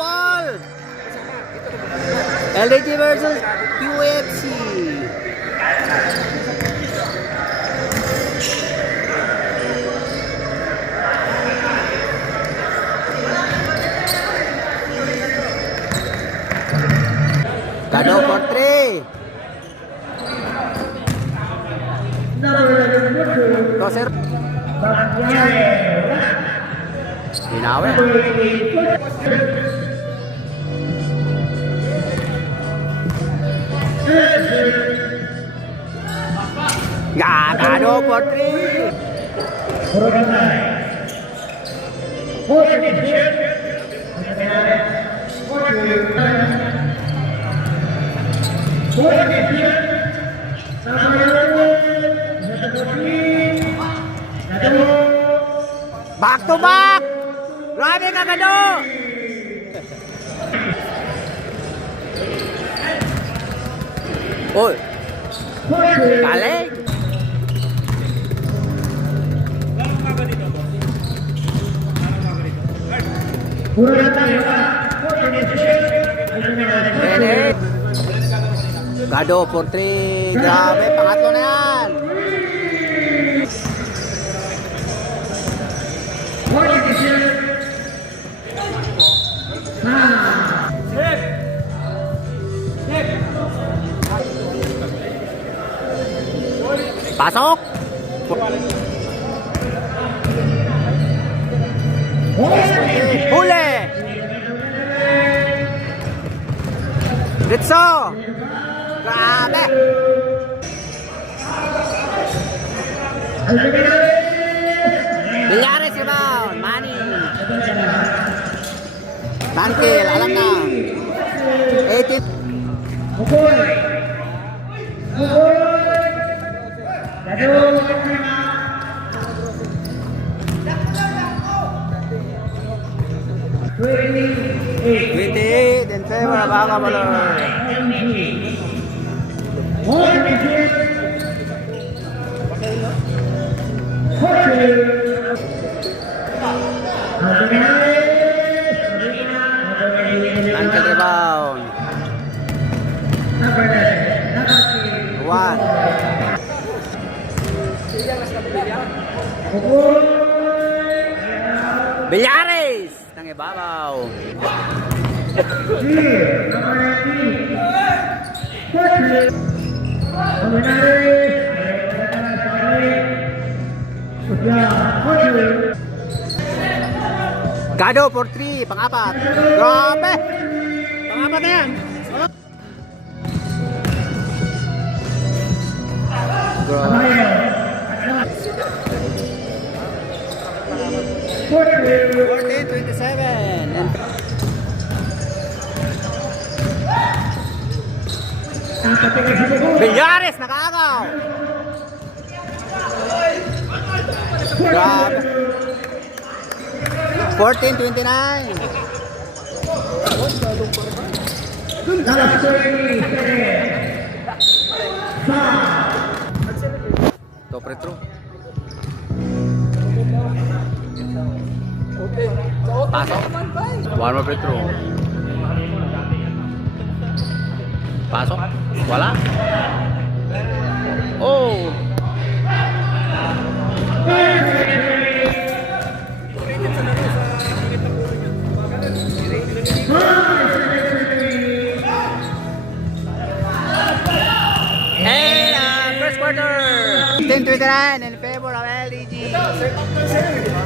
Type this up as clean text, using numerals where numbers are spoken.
ball! LAG versus QFC. Kado for 3. Toser. Dinawe. Kado for 3. Back to back! Grabe ka, Kado! Oy! Kalig! Kado for 3. Grabe, pangatlo na yan! Pasok! Huli! Ritso! Grabe! Villarez rebound! Manny! Tangkil, alam na! 18. Witi, dan saya baka balon. Angkat rebound. 1. Villarez nang ibabaw. Kado for 3, pang-apat. Grabe! Pang-apat na yan. Grabe. 14-27. Villarez nakagaw. Grabe. 14-29. Top retro. Pasok. One more retro. Pasok. Wala. Oh. Hey, first quarter. 10-29 in favor of LDG.